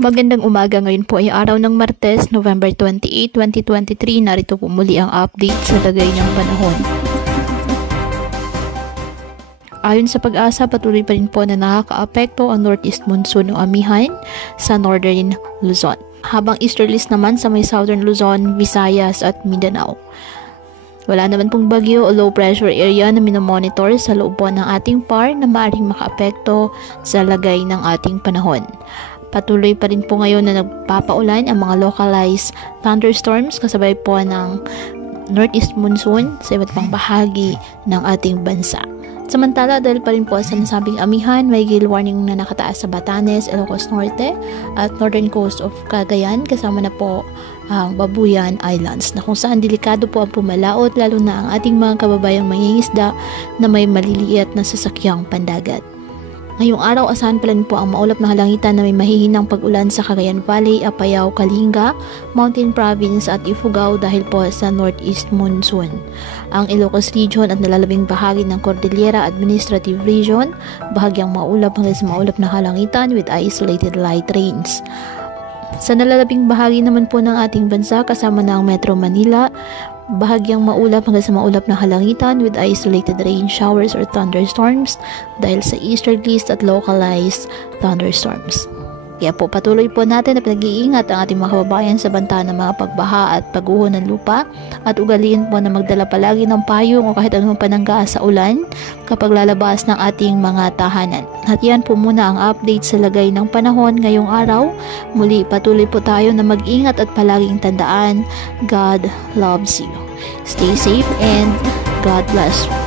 Magandang umaga, ngayon po ay araw ng Martes, November 28, 2023. Narito po muli ang update sa lagay ng panahon. Ayon sa Pag-asa, patuloy pa rin po na nakakaapekto ang northeast monsoon o amihan sa northern Luzon. Habang easterlies naman sa may southern Luzon, Visayas at Mindanao. Wala naman pong bagyo o low pressure area na minomonitor sa loob po ng ating PAR na maaaring makaapekto sa lagay ng ating panahon. Patuloy pa rin po ngayon na nagpapaulan ang mga localized thunderstorms kasabay po ng northeast monsoon sa iba't pang bahagi ng ating bansa. Samantala, dahil pa rin po sa nasabing amihan, may gale warning na nakataas sa Batanes, Ilocos Norte at northern coast of Cagayan, kasama na po ang Babuyan Islands na kung saan delikado po ang pumalaot lalo na ang ating mga kababayang mangingisda na may maliliit na sasakyang pandagat. Ngayong araw, asahan pa rin po ang maulap na halangitan na may mahihinang pag-ulan sa Cagayan Valley, Apayao, Kalinga, Mountain Province at Ifugao dahil po sa northeast monsoon. Ang Ilocos Region at nalalabing bahagi ng Cordillera Administrative Region, bahagyang maulap hanggang sa maulap na halangitan with isolated light rains. Sa nalalabing bahagi naman po ng ating bansa kasama na ang Metro Manila, bahagyang maulap hanggang sa maulap na halangitan with isolated rain showers or thunderstorms dahil sa easterlies at localized thunderstorms. Kaya po patuloy po natin na pinag-iingat ang ating mga kababayan sa banta ng mga pagbaha at pagguho ng lupa at ugaliin po na magdala palagi ng payong o kahit anong panangga sa ulan kapag lalabas ng ating mga tahanan. At yan po muna ang update sa lagay ng panahon ngayong araw. Muli patuloy po tayo na mag-ingat at palaging tandaan, God loves you. Stay safe and God bless.